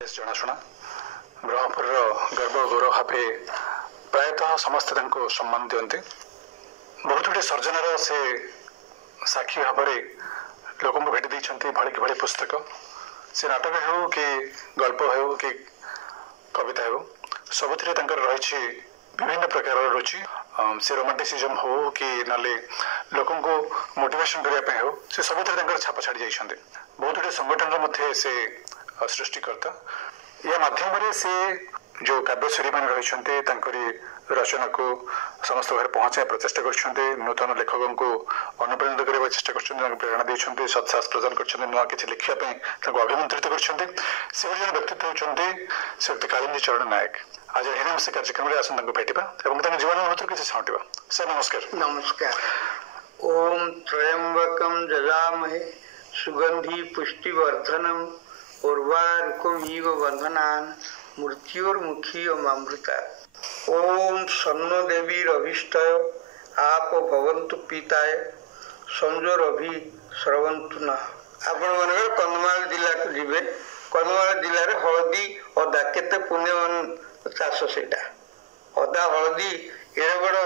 जनाशुना ब्रह्मपुर गर्व गौरव भावे प्रायतः समस्ते सम्मान दिखते बहुत गुटे सर्जनार से साक्षी भाव लोक भेटी देती भली भली पुस्तक से नाटक हो कि गल्प हो कि कविता हो सबुथ रही विभिन्न प्रकार रुचि से रोमांटिसिज्म हो कि नाले लोक मोटिवेशन करने हो से सबुथ छाप छाड़ी जाइए बहुत गुटे संगठन से सृष्टिकर्ता या माध्यम से जो काव्यश्री मान रही रचना को समस्त घर पहुंचा प्रचेषा कर नूतन लेखकों को अनुप्राणित करने चेष्टा कर प्रेरणा देते सत्साहस प्रदान कर नुआ कि लिखापी अभिमंत्रित कर व्यक्तित्व होती श्रीयुक्त कालिंदी चरण नायक आज हिरम से कार्यक्रम में आसन भेटा जीवन अनुभूति किसी छाँटा सर नमस्कार। नमस्कार। ओम त्र्यंबकम जजामहे सुगंधि पुष्टिवर्धनम उर्वारुकमिव बंधनान् मृत्युर्मुखीयमामृता। ओम सन्नो देवीरभीष्टय आप भवन्तु पीताय संजोरभि स्रवन्तु न। आपण मनकर कंधमाल जिला को जीवे कंधमाल जिले में हलदी अदा केते पुण्यवान चाष सेटा अदा हलदी एड़े बड़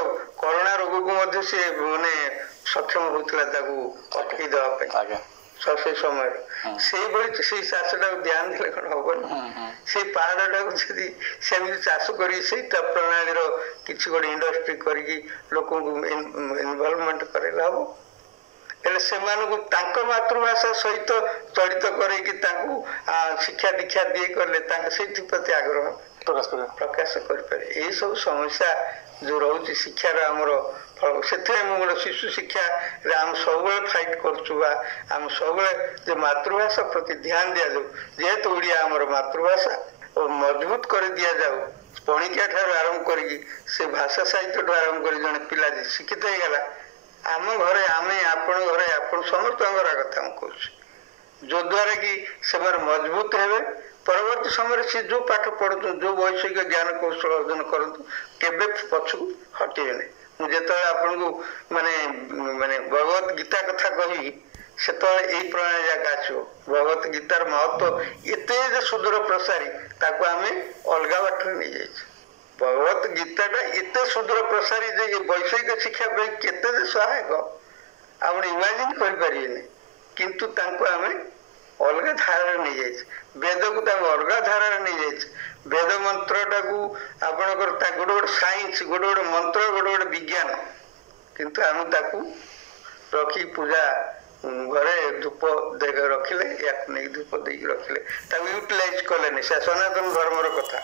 कोरोना रोग को मध्य से माने सक्षम होता अटकई देवाई से समय से चाषटा ध्यान देले कौन हम से पहाड़ा जदि सेमती चाष कर प्रणाली किसी गोटे इंडस्ट्री करके लोक इनवल्वमेंट करेला हम से मातृभाषा सहित जड़ित कर शिक्षा दीक्षा दिए कले से प्रति आग्रह प्रकाश कर सब समस्या जो रोचे शिक्षार आमर से गोटे शिशु शिक्षा आम सब फाइट करें सब मातृभाषा प्रति ध्यान दि जाऊ जेहेतु ओडिया आमर मातृभाषा और मजबूत कर दि जाऊ पणिकिया ठार आरंभ कर भाषा साहित्य ठार आरंभ कर जड़े पिला शिक्षित होगा आम घरे आम आपण घरे आपण समस्त कथा कहूँ जो द्वारा कि से मजबूत हे परवर्ती समय से जो पाठ पढ़ु जो वैषयिक ज्ञान कौशल अर्जन करूँ केवे पछू हटे मुझे आपन को माने माने भगवत गीता कथा कही से प्रणाली आसो भगवत गीतार महत्व एत सुदूर प्रसारी ताको आम अलग बाट नहीं जाए भगवत गीताटा एत सुदूर प्रसारी जे वैषयिक शिक्षा केते सहायक आप इमाजिन करें किंतु आम अलग धारा नहीं जाए वेद को अलग धारा नहीं जाए वेद मंत्रटा को आपणकर गोटे गोटे साइंस गोटे गोटे मंत्र गोटे गोटे विज्ञान किंतु आम ताकू रखी पूजा घरे धूप दे रखिले या नहीं धूप दे रखिले यूटिलाइज कले सनातन धर्मर कथा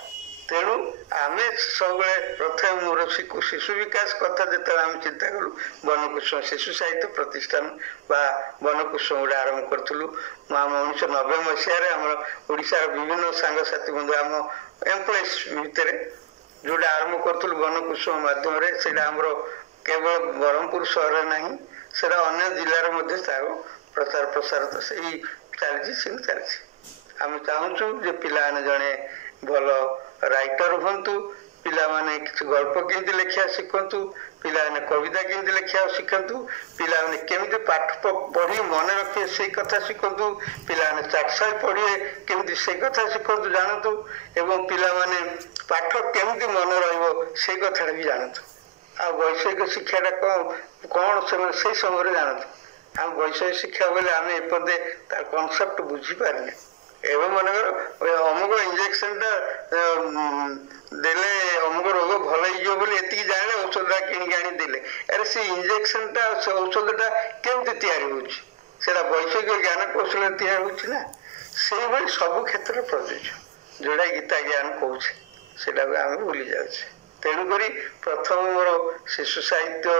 तेणु आम सब प्रथम मोर शिशु विकास कथा जो आम चिंता कलु वनकुसुम शिशु साहित्य प्रतिष्ठान बा वनकुसुम गोटे आरंभ करूँ आम 1990 मसीह आम ओडार विभिन्न सांगसाथी बंधु आम एम्प्लॉइज भितर जोटा आरंभ करूँ वनकुसुम माध्यम से केवल ब्रह्मपुर सहर ना से अन्य जिलार प्रचार प्रसार तो से चलती आम चाहूँ पिला जड़े भल राइटर हूँ पिला माने किसी गल्प केमती लिखा शिखु पिला कविता केमती लिखा शिखु पिला केमती पाठ पढ़ी मन रखिए से कथा शिखु पिला चाटशाई पढ़िए केमती से कथा शिखु जानतु एवं पिला माने पाठ केमती मन रे कथा भी जानतु आ वैषयिक शिक्षाटा कौन से समय जानतु आम वैषयिक शिक्षा बोले आम एपदे तार कनसेप्ट बुझीपारे एवं मनकर अमुक इंजेक्शन देले अमुक रोग भल होती जाने औषधटा कि देले अरे से इंजेक्शन टा से औषधटा केमती या वैषयिक ज्ञान कौशल या से सब क्षेत्र प्रযোज्य जोड़ा गीता ज्ञान कहे आम भूली जाऊे तेणुक प्रथम मोर शिशु साहित्य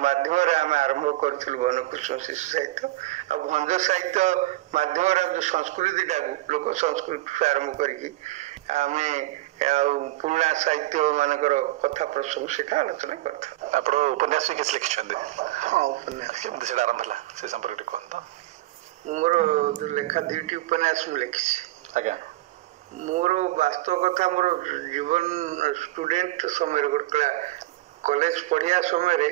माध्यम आम आरंभ करूँ वनकुसुम शिशु साहित्य आ भंज साहित्य माध्यम जो संस्कृतिटा लोक संस्कृति आरंभ करके आम पुराणा साहित्य मानकर कथा प्रसंग से आलोचना करता आप उपन्यास भी किसी लिखिं हाँ उपन्यास आरंभ से संपर्क कहते मोर जो लेखा 2टी उपन्यास मुझे लिखी आज्ञा मोर वास्तव कथा मोर जीवन स्टूडेंट समय गोटे कॉलेज पढ़िया समय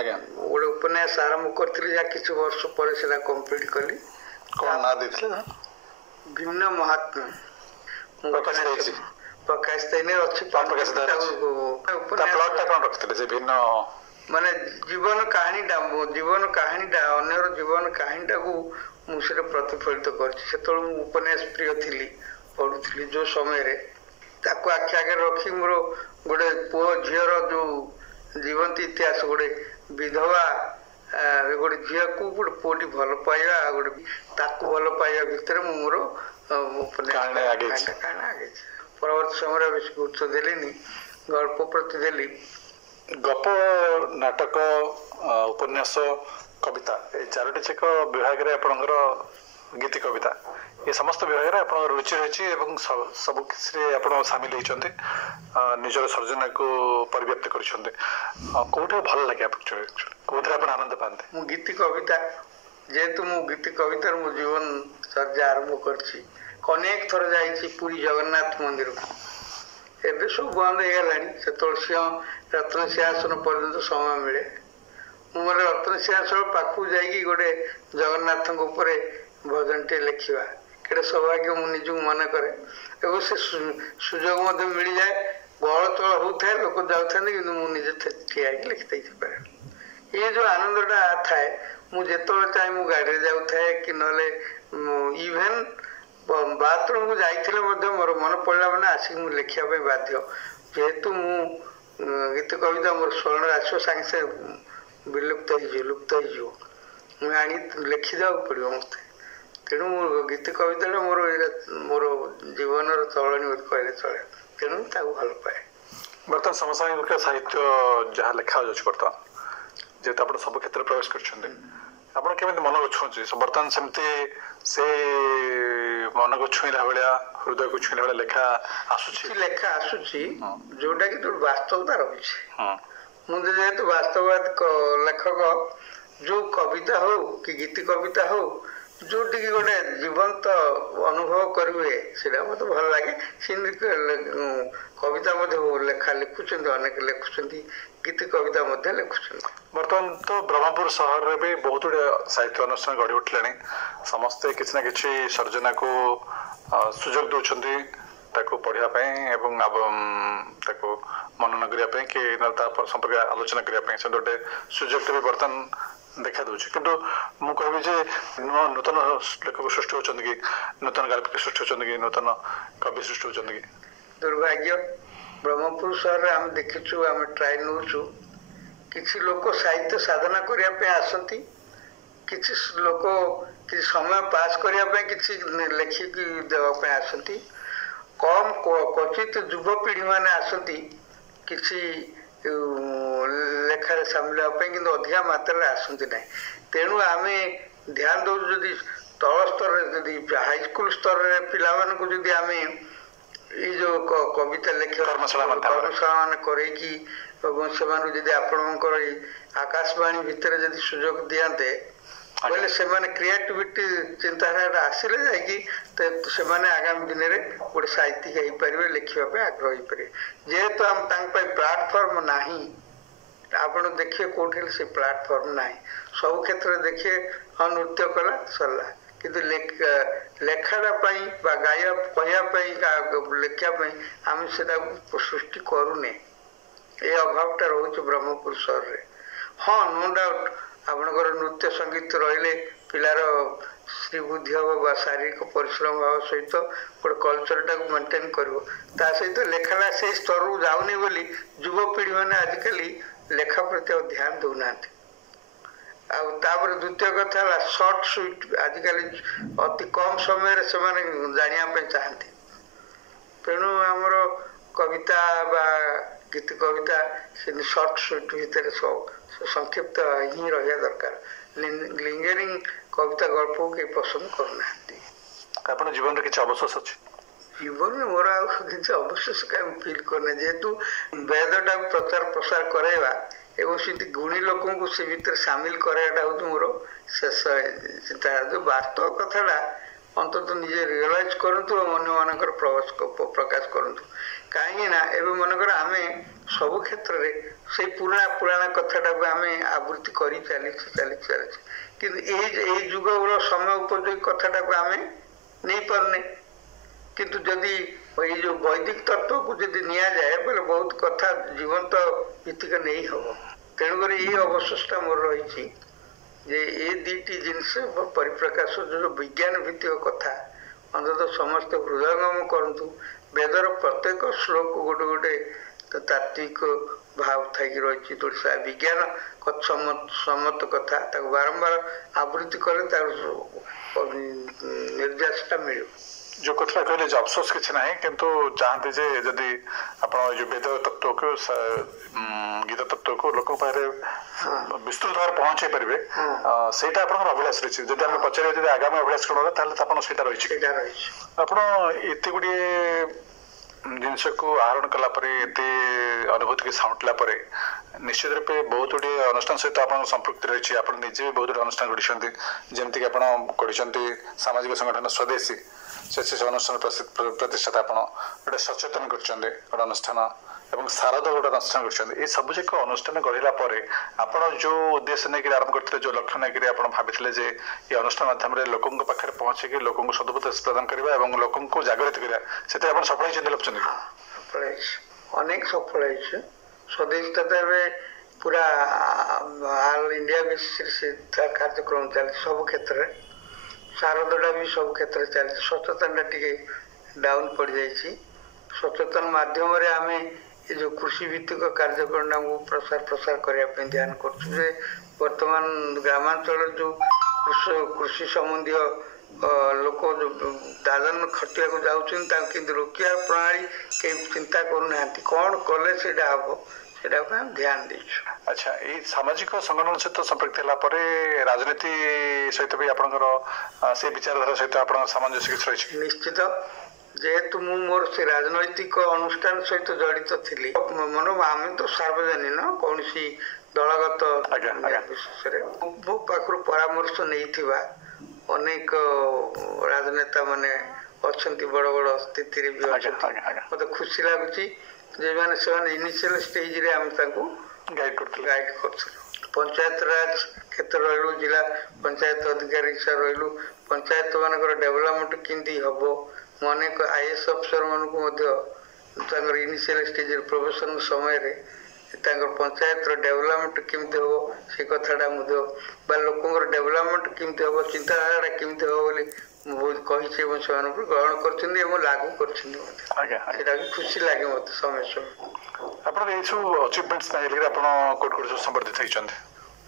गोटे उपन्यास आरंभ करी किसी वर्ष पर कंप्लीट कली कौन ना देथिले भिन्न महात्मा ପ୍ରକାଶ ହେଇଛି ପ୍ରକାଶ ହେଇନି ଅଛି ପ୍ରକାଶିତ ପ୍ଲଟଟା କଣ ରଖିଥିଲେ ଯେ ଭିନ୍ନ ମାନେ ଜୀବନ କାହାଣୀଟା ଅନ୍ୟର ଜୀବନ କାହାଣୀଟାକୁ ମୁଁ ସେଟା ପ୍ରତିଫଳିତ କରିଛି। ସେତେବେଳେ ମୁଁ ଉପନ୍ୟାସ ପ୍ରିୟ ଥିଲି, ପଢୁଥିଲି ଯୋଉ ସମୟରେ, ତାକୁ ଆଖି ଆଗରେ ରଖି ମୋର ଗୋଟେ ପୁଅ ଝିଅର ଯୋଉ ଜୀବନ୍ତ ଇତିହାସ, ଗୋଟେ ବିଧବା ଗୋଟେ ଝିଅକୁ ଗୋଟେ ପୁଅଟି ଭଲ ପାଇବା, ଗୋଟେ ତାକୁ ଭଲ ପାଇବା ଭିତରେ ମୁଁ ମୋର ଉପନ୍ୟାସ ଆଗେଇଛି। ପରବର୍ତ୍ତୀ ସମୟରେ ବେଶୀ ଗୁରୁତ୍ୱ ଦେଲିନି, ଗଳ୍ପ ପ୍ରତି ଦେଲି। ଗପ, ନାଟକ, ଉପନ୍ୟାସ, କବିତା, এই ଚାରୋଟି ଯାକ ବିଭାଗରେ ଆପଣଙ୍କର ଗୀତି କବିତା ଏ ସମସ୍ତ ବିଭାଗରେ ଆପଣଙ୍କର ରୁଚି ରହିଛି ଏବଂ ସବୁ କିଛିରେ ଆପଣ ସାମିଲ ହେଇଛନ୍ତି, ନିଜର ସର୍ଜନାକୁ ପରିବ୍ୟାପ୍ତ କରିଛନ୍ତି। କୋଉଟା ଭଲ ଲାଗେ କୋଉଥିରେ ଆପଣ ଆନନ୍ଦ ପାଆନ୍ତି? ମୁଁ ଗୀତି କବିତା, ଯେହେତୁ ମୁଁ ଗୀତି କବିତାରୁ ମୋ ଜୀବନ ଚର୍ଚ୍ଚା ଆରମ୍ଭ କରିଛି। ଅନେକ ଥର ଯାଇଛି ପୁରୀ ଜଗନ୍ନାଥ ମନ୍ଦିରକୁ, ଏବେ ସବୁ ବନ୍ଦ ହେଇଗଲାଣି। ସେତେବେଳେ ରତ୍ନ ସିଂହାସନ ପର୍ଯ୍ୟନ୍ତ ସମୟ ମିଳେ। ମୁଁ ମୋର ରତ୍ନ ସିଂହାସନ ପାଖକୁ ଯାଇକି ଗୋଟେ ଜଗନ୍ନାଥଙ୍କ ଉପରେ ଭଜନଟିଏ ଲେଖିବା କେତେ ସୌଭାଗ୍ୟ ମୁଁ ନିଜକୁ ମନେ କରେ। ଏବଂ ସେ ସୁଯୋଗ ମଧ୍ୟ ମିଳିଯାଏ। ଗହଳ ତଳ ହଉଥାଏ, ଲୋକ ଯାଉଥାନ୍ତି, କିନ୍ତୁ ମୁଁ ନିଜେ ଠିଆ ହେଇକି ଲେଖି ଦେଇପାରେ। ଏ ଯୋଉ ଆନନ୍ଦଟା ଥାଏ, ମୁଁ ଯେତେବେଳେ ଚାହେଁ ମୁଁ ଗାଡିରେ ଯାଉଥାଏ କି ନହେଲେ ଇଭେନ ବାଥରୁମକୁ ଯାଇଥିଲେ ମଧ୍ୟ ମୋର ମନେ ପଡିଲା ମାନେ ଆସିକି ମୁଁ ଲେଖିବା ପାଇଁ ବାଧ୍ୟ। ଯେହେତୁ ମୁଁ ଗୀତ କବିତା ମୋର ସ୍ମରଣରେ ଆସିବ, ସାଙ୍ଗେ ସାଙ୍ଗେ ଲୁପ୍ତ ହେଇଯିବ, ମୁଁ ଆଣି ଲେଖିଦେବାକୁ ପଡିବ ମତେ। ତେଣୁ ଗୀତ କବିତାଟା ମୋର ଜୀବନର ଚଳଣି ବୋଲି କହିଲେ ଚଳେ। ତେଣୁ ତାକୁ ଭଲ ପାଏ। ବର୍ତ୍ତମାନ ସମସାମୟିକ ସାହିତ୍ୟ ଯାହା ଲେଖା ଯାଉଛି, ବର୍ତ୍ତମାନ ଯେହେତୁ ଆପଣ ସବୁ କ୍ଷେତ୍ରରେ ପ୍ରବେଶ କରିଛନ୍ତି, ଆପଣ କେମିତି ମନକୁ ଛୁଉଁଛି? ବର୍ତ୍ତମାନ ସେମିତି ସେ ମନକୁ ଛୁଇଁଲା ଭଳିଆ, ହୃଦୟକୁ ଛୁଇଁଲା ଭଳିଆ ଲେଖା ଆସୁଛି ଯୋଉଟା କି ଯୋଉ ବାସ୍ତବତା ରହିଛି। ମୁଁ ଯେହେତୁ ବାସ୍ତବବାଦୀ ଲେଖକ, ଯୋଉ କବିତା ହଉ କି ଗୀତି କବିତା ହଉ, ଯୋଉଠିକି ଗୋଟେ ଜୀବନ୍ତ ଅନୁଭବ କରିହୁଏ, ସେଇଟା ମତେ ଭଲ ଲାଗେ। ସେମିତି କବିତା ମଧ୍ୟ ଲେଖୁଛନ୍ତି, ଅନେକ ଲେଖୁଛନ୍ତି, ଗୀତି କବିତା ମଧ୍ୟ ଲେଖୁଛନ୍ତି। ବର୍ତ୍ତମାନ ତ ବ୍ରହ୍ମପୁର ସହରରେ ବି ବହୁତ ଗୁଡେ ସାହିତ୍ୟ ଅନୁଷ୍ଠାନ ଗଢି ଉଠିଲାଣି। ସମସ୍ତେ କିଛି ନା କିଛି ସର୍ଜନାକୁ ସୁଯୋଗ ଦଉଛନ୍ତି, ତାକୁ ପଢିବା ପାଇଁ ଏବଂ ତାକୁ ମନନ କରିବା ପାଇଁ କି ତା ସମ୍ପର୍କରେ ଆଲୋଚନା କରିବା ପାଇଁ ସେମିତି ଗୋଟେ ସୁଯୋଗଟା ବି ବର୍ତ୍ତମାନ ଦେଖା ଦଉଛି। କିନ୍ତୁ ମୁଁ କହିବି ଯେ ନୂତନ ଲେଖକ ସୃଷ୍ଟି ହଉଛନ୍ତି କି, ନୂତନ ଗାଳ୍ପିକ ସୃଷ୍ଟି ହଉଛନ୍ତି କି, ନୂତନ କବି ସୃଷ୍ଟି ହଉଛନ୍ତି କି? ଦୁର୍ଭାଗ୍ୟ, ବ୍ରହ୍ମପୁର ସହରରେ ଆମେ ଦେଖିଛୁ, ଆମେ ଟ୍ରାଏ ନେଉଛୁ। କିଛି ଲୋକ ସାହିତ୍ୟ ସାଧନା କରିବା ପାଇଁ ଆସନ୍ତି, କିଛି ଲୋକ କିଛି ସମୟ ପାସ୍ କରିବା ପାଇଁ କିଛି ଲେଖିକି ଦେବା ପାଇଁ ଆସନ୍ତି। କ୍ୱଚିତ ଯୁବପିଢି ମାନେ ଆସନ୍ତି କିଛି ଲେଖାରେ ସାମିଲ ହେବା ପାଇଁ, କିନ୍ତୁ ଅଧିକା ମାତ୍ରାରେ ଆସନ୍ତି ନାହିଁ। ତେଣୁ ଆମେ ଧ୍ୟାନ ଦଉଛୁ, ଯଦି ତଳ ସ୍ତରରେ, ଯଦି ହାଇସ୍କୁଲ ସ୍ତରରେ ପିଲାମାନଙ୍କୁ ଯଦି ଆମେ ଏଇ ଯୋଉ କବିତା ଲେଖିବା କର୍ମଶାଳା ମାନେ କରେଇକି, ଏବଂ ସେମାନଙ୍କୁ ଯଦି ଆପଣଙ୍କର ଏଇ ଆକାଶବାଣୀ ଭିତରେ ଯଦି ସୁଯୋଗ ଦିଅନ୍ତେ, ବୋଇଲେ ସେମାନେ କ୍ରିଏଟିଭିଟି ଚିନ୍ତାଧାରା ଆସିଲେ ଯାଇକି ସେମାନେ ଆଗାମୀ ଦିନରେ ଗୋଟେ ସାହିତ୍ୟିକ ହେଇପାରିବେ, ଲେଖିବା ପାଇଁ ଆଗ୍ରହ ହେଇପାରିବେ। ଯେହେତୁ ତାଙ୍କ ପାଇଁ ପ୍ଲାଟଫର୍ମ ନାହିଁ, ଆପଣ ଦେଖିବେ କୋଉଠି ହେଲେ ସେ ପ୍ଲାଟଫର୍ମ ନାହିଁ। ସବୁ କ୍ଷେତ୍ରରେ ଦେଖିବେ, ହଁ ନୃତ୍ୟ କଲା ସରିଲା, କିନ୍ତୁ ଲେଖାଟା ପାଇଁ ବା କହିବା ପାଇଁ, ଲେଖିବା ପାଇଁ ଆମେ ସେଟାକୁ ସୃଷ୍ଟି କରୁନେ। ଏ ଅଭାବଟା ରହୁଛି ବ୍ରହ୍ମପୁର ସହରରେ। ହଁ, ନୋ ଡାଉଟ୍, ଆପଣଙ୍କର ନୃତ୍ୟ ସଙ୍ଗୀତ ରହିଲେ ପିଲାର ଶ୍ରୀବୁଦ୍ଧି ହବ ବା ଶାରୀରିକ ପରିଶ୍ରମ ଭାବ ସହିତ ଗୋଟେ କଲଚରଟାକୁ ମେଣ୍ଟେନ କରିବ। ତା ସହିତ ଲେଖାଟା ସେଇ ସ୍ତରକୁ ଯାଉନି ବୋଲି ଯୁବପିଢି ମାନେ ଆଜିକାଲି ଲେଖା ପ୍ରତି ଆଉ ଧ୍ୟାନ ଦଉନାହାନ୍ତି। ଆଉ ତାପରେ ଦ୍ୱିତୀୟ କଥା ହେଲା ସର୍ଟ ସୁଇଟ୍। ଆଜିକାଲି ଅତି କମ ସମୟରେ ସେମାନେ ଜାଣିବା ପାଇଁ ଚାହାନ୍ତି। ତେଣୁ ଆମର କବିତା ବା ଗୀତ କବିତା ସେମିତି ସର୍ଟ ସୁଇଟ୍ ଭିତରେ ସଂକ୍ଷିପ୍ତ ହିଁ ରହିବା ଦରକାର। ଲିଙ୍ଗରିଂ କବିତା ଗଳ୍ପକୁ କେହି ପସନ୍ଦ କରୁନାହାନ୍ତି। ଆପଣ ଜୀବନରେ କିଛି ଅବଶୋଷ ଅଛି? ଜୀବନରେ ମୋର ଆଉ କିଛି ଅବଶୋଷ କାହିଁ ଫିଲ୍ କରୁନି। ଯେହେତୁ ବେଦଟାକୁ ପ୍ରଚାର ପ୍ରସାର କରାଇବା ଏବଂ ସେମିତି ଗୁଣୀ ଲୋକଙ୍କୁ ସେ ଭିତରେ ସାମିଲ କରାଇବାଟା ହଉଛି ମୋର ଶେଷ ଚିନ୍ତା। ଯୋଉ ବାସ୍ତବ କଥାଟା ଅନ୍ତତଃ ନିଜେ ରିଅଲାଇଜ କରନ୍ତୁ ଏବଂ ଅନ୍ୟମାନଙ୍କର ପ୍ରକାଶ କରନ୍ତୁ। କାହିଁକି ନା ଏବେ ମନେକର ଆମେ ସବୁ କ୍ଷେତ୍ରରେ ସେଇ ପୁରାଣା କଥାଟାକୁ ଆମେ ଆବୃତ୍ତି କରି ଚାଲିଛୁ, କିନ୍ତୁ ଏଇ ଯୁଗର ସମୟ ଉପଯୋଗୀ କଥାଟାକୁ ଆମେ ନେଇପାରୁନେ। କିନ୍ତୁ ଯଦି ये जो वैदिक तत्व को जदि नि जाए बोले बहुत कथा जीवंत भित्तिक नहीं हम तेणुकर ये अवशेषटा मोर रही जे ये दुईटी जिनस परिप्रकाश जो विज्ञान भित्तिक कथा अंततः समस्त हृदयंगम करतु वेदर प्रत्येक श्लोक गोटे गोटे तात्विक भाव थी रही तुलसा विज्ञान सम्मत कथा बारंबार आवृत्ति कले निर्यासटा मिल जो कथा कहले जो अफसोस किसी ना किंतु चाहते जे जदि आप जो वेद तत्व को गीता तत्व को लोक पाखे विस्तृत भाव पहुंचे पारे सेटा आप अभिलाष रही जब आम पचारे आगामी अभिलाष कौन होगा रही आप एत गुड़े जिनस को आहरण कलापर एत अनुभूति की साउंटला निश्चित रूपे बहुत गुड़े अनुष्ठान सहित आप संपृक्ति रही आप निजे भी बहुत गुड़े अनुष्ठान करमती आप सामाजिक संगठन स्वदेशी से अनुष्ठान प्रतिष्ठाता आप गोटे सचेतन कर अनुष्ठान एवं शारद गोटे अनुष्ठान कर सब जाक अनुष्ठान गढ़ला आप जो उद्देश्य नहीं आरंभ करते जो लक्ष्य नहीं आप भाई ये अनुष्ठान माध्यम लोकों पाखे पहुंचे लोक सदुपदेश प्रदान करवा और लोकों को जागृत करवा से सफल होती अनेक सफल स्वदेशता पूरा ऑल इंडिया बेसिस से कार्यक्रम चलती सब क्षेत्र में शारदा भी सब क्षेत्र चलती सचेतनता टी डाउन पड़ जाइए सचेतन माध्यम आम ये जो कृषि भित्तिक कार्यक्रम को प्रसार प्रसार करने ध्यान करतमान ग्रामांचल जो कृषि संबंधी लोक जो दादन खटिया को जाऊँ रोकिया प्रणाली कई चिंता करूना कौन कले से हम ध्यान देचु। अच्छा ये सामाजिक संगठन सहित संपर्क है राजनीति सहित भी आप से विचारधारा सहित आप सामंजस्य किसी रही निश्चित जेहेतु मु मोर से राजनैतिक अनुष्ठान सहित जड़ित थी मन आम तो सार्वजनिक कौन दलगत विशेष मो पाखु परामर्श नहीं अनेक राजनेता माने अच्छा बड़ बड़ स्थिति भी मत खुशी लगुच इनिशियल स्टेज रे आम गाइड कर पंचायत राज क्षेत्र रही जिला पंचायत अधिकारी हिसाब रही पंचायत मानकर डेवलपमेंट किंती हम अनेक आईएएस अफसर मानक इनिशियल स्टेज प्रोफेशन समय पंचायत डेवलपमेंट केमती हम से कथाटा लोक डेवलपमेंट केमती हम चिंताधारा केमती हम बोली बहुत कही ग्रहण कर लागू कर खुशी लगे मत समय संबर्धित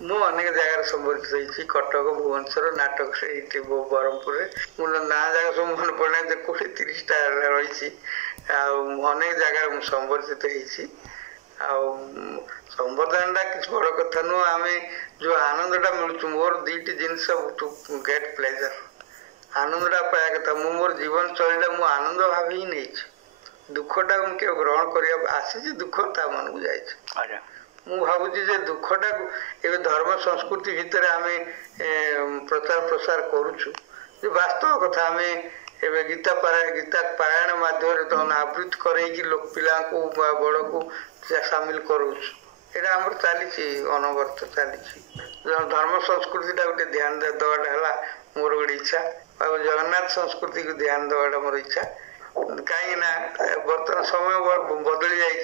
मु अनेक जगह संबर्धित होती कटक भुवनेश्वर नाटक से ब्रह्मपुर मोर ना जगह सब मन पड़ना 20-30टा रही अनेक जगह संबर्धित होती संबर्धना किसी बड़ कथा नुह आम जो आनंदटा मिलूँ मोर दुईटी जिनस टू गेट प्लेजर आनंदटा पाया कथा मु मोर जीवन शैली मु आनंद भाव ही नहीं दुखटा मुझे ग्रहण कर आसी दुख ता मन को जाए मु भावुची जे दुखटा ए धर्म संस्कृति भितर आम प्रचार प्रसार करुचु जो वास्तव कथा आम ए गीता पारायण माध्यम तो आवृत्ति करैकी लोक पिला को बड़ को सामिल करुचु एटा आमर चली अनवर्त चली धर्म संस्कृति गोटे ध्यान देवाटा है मोर गोटे इच्छा और जगन्नाथ संस्कृति को ध्यान देवाटा मोर इच्छा कहीं बर्तमान समय बदली जाइए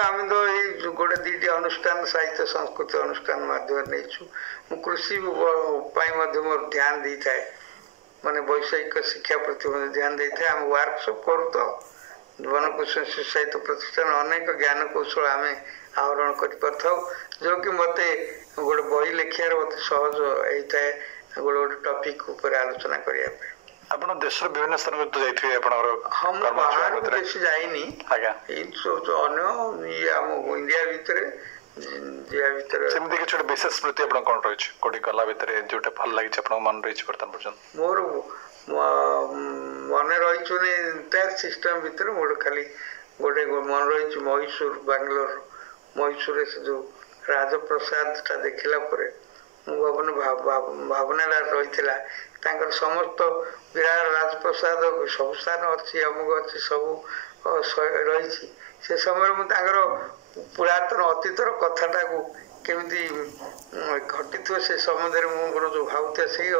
आम तो ये गोटे दुईटी अनुष्ठान साहित्य संस्कृति अनुष्ठान माध्यम नहीं कृषि मोर ध्यान दे था माने वैषयिक शिक्षा प्रति ध्यान दे था आम वर्कशॉप करूँ तो वन कुशल साहित्य प्रतिष्ठान अनेक ज्ञान कौशल आम आहरण कर जो कि मत गोटे बही लिखार मत सहज होता है गोटे गोटे टॉपिक ऊपर आलोचना करने आपण देश विभिन्न स्थान को जाइथिए आपनर हम बाहर देश जाइनी आगा ई अन्य इंडिया भितर जिया भितर सेमति कि विशेष स्मृति आपण कोन रही कोडी कला भितर जोटे भल लागि छ आपण मन रही वर्तमान पर्यंत मोर मन रही छु इंटायर सिस्टम भितर मोर खाली गोटे मन रही मैसूर बेंगलोर मैसूर से जो राजप्रसाद ता देखिला परे भावना रही समस्त विराट राजप्रसाद सब स्थान अच्छी अमुक अच्छी सब रही से समय मुझे पुरातन अतीतर कथाटा को କେମିତି ଘଟିଥିବ ସେ ସମ୍ବନ୍ଧରେ ମୁଁ ମୋର ଯେଉଁ ଭାବୁଥାଏ ସେଇ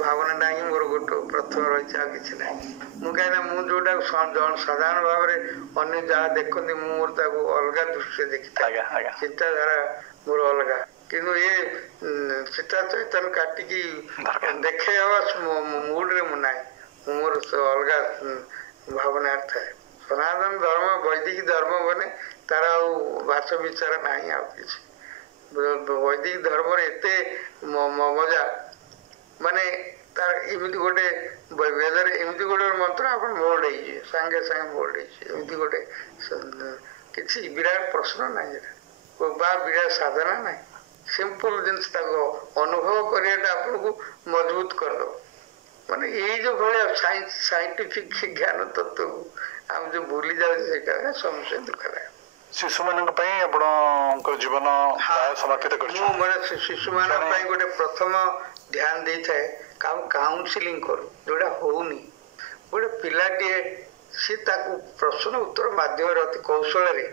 ଭାବନାଟା ହିଁ ମୋର ଗୋଟେ ପ୍ରଥମ ରହିଛି, ଆଉ କିଛି ନାହିଁ। ମୁଁ କାହିଁକିନା ମୁଁ ଯେଉଁଟାକୁ ସାଧାରଣ ଭାବରେ ଅନ୍ୟ ଯାହା ଦେଖନ୍ତି ମୁଁ ମୋର ତାକୁ ଅଲଗା ଦୃଷ୍ଟିରେ ଦେଖିଥାଏ, ଚିନ୍ତାଧାରା ମୋର ଅଲଗା। କିନ୍ତୁ ଏ ଚିତା ଚୈତନ୍ୟ କାଟିକି ଦେଖେଇ ହେବା ମୁଡରେ ମୁଁ ନାହିଁ, ମୁଁ ମୋର ଅଲଗା ଭାବନାରେ ଥାଏ। ସନାତନ ଧର୍ମ ବୈଦିକ ଧର୍ମ ମାନେ ତାର ଆଉ ବାଛ ବିଚାର ନାହିଁ ଆଉ କିଛି। ବୈଦିକ ଧର୍ମରେ ଏତେ ମଜା, ମାନେ ତାର ଏମିତି ଗୋଟେ ବେଦରେ ଏମିତି ଗୋଟେ ମନ୍ତ୍ର ଆପଣ ମୋଲ୍ଡ ହେଇଯିବେ, ସାଙ୍ଗେ ସାଙ୍ଗେ ମୋଲ୍ଡ ହେଇଯିବେ। ଏମିତି ଗୋଟେ କିଛି ବିରାଟ ପ୍ରଶ୍ନ ନାହିଁ ବା ବିରାଟ ସାଧନା ନାହିଁ, ସିମ୍ପଲ ଜିନିଷ ତାକୁ ଅନୁଭବ କରିବାଟା ଆପଣଙ୍କୁ ମଜବୁତ କରିଦବ। ମାନେ ଏଇ ଯୋଉ ଭଳିଆ ସାଇଣ୍ଟିଫିକ ଜ୍ଞାନ ତତ୍ତ୍ୱକୁ ଆମେ ଯୋଉ ଭୁଲି ଯାଉଛେ ସେଇଟା ସମସ୍ତେ ଦୁଃଖ ଲାଗେ। ଶିଶୁମାନଙ୍କ ପାଇଁ ଆପଣଙ୍କ ଜୀବନ ସମର୍ପିତ କରିଛନ୍ତି। ମୁଁ ମାନେ ଶିଶୁମାନଙ୍କ ପାଇଁ ଗୋଟେ ପ୍ରଥମ ଧ୍ୟାନ ଦେଇଥାଏ, କାଉନସିଲିଂ କରୁ ଯୋଉଟା ହଉନି। ଗୋଟେ ପିଲାଟିଏ ସେ ତାକୁ ପ୍ରଶ୍ନ ଉତ୍ତର ମାଧ୍ୟମରେ ଅତି କୌଶଳରେ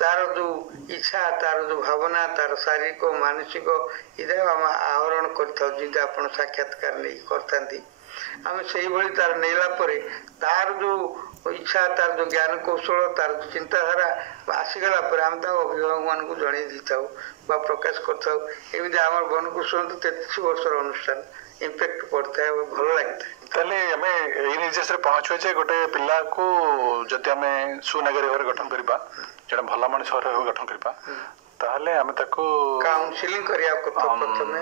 ତାର ଯୋଉ ଇଚ୍ଛା, ତାର ଯୋଉ ଭାବନା, ତାର ଶାରୀରିକ ମାନସିକ ଏଇଟା ଆମେ ଆହରଣ କରିଥାଉ, ଯେମିତି ଆପଣ ସାକ୍ଷାତକାର ନେଇ କରିଥାନ୍ତି। ଆମେ ସେଇଭଳି ତାର ନେଲା ପରେ ତାର ଯୋଉ ଇଚ୍ଛା, ତାର ଯୋଉ ଜ୍ଞାନ କୌଶଳ, ତାର ଚିନ୍ତାଧାରା ଆସିଗଲା ପରେ ଆମେ ତାକୁ ଅଭିଭାବକ ମାନଙ୍କୁ ଜଣେଇ ଦେଇଥାଉ ବା ପ୍ରକାଶ କରିଥାଉ। ଏମିତି ଆମର ବନକୃଷ୍ଣ 33 ବର୍ଷର ଅନୁଷ୍ଠାନ ଇମ୍ପାକ୍ଟ ପଡିଥାଏ, ଭଲ ଲାଗିଥାଏ। ତାହେଲେ ଆମେ ଏଇ ନିର୍ଦ୍ଦେଶରେ ପହଞ୍ଚୁଛେ ଯେ ଗୋଟେ ପିଲାକୁ ଯଦି ଆମେ ସୁନାଗରିକ ଭାବରେ ଗଠନ କରିବା, ଜଣେ ଭଲ ମଣିଷ ଭାବରେ ଗଠନ କରିବା, ତାହେଲେ ଆମେ ତାକୁ କାଉନସିଲିଂ କରିବା କଥା। ପ୍ରଥମେ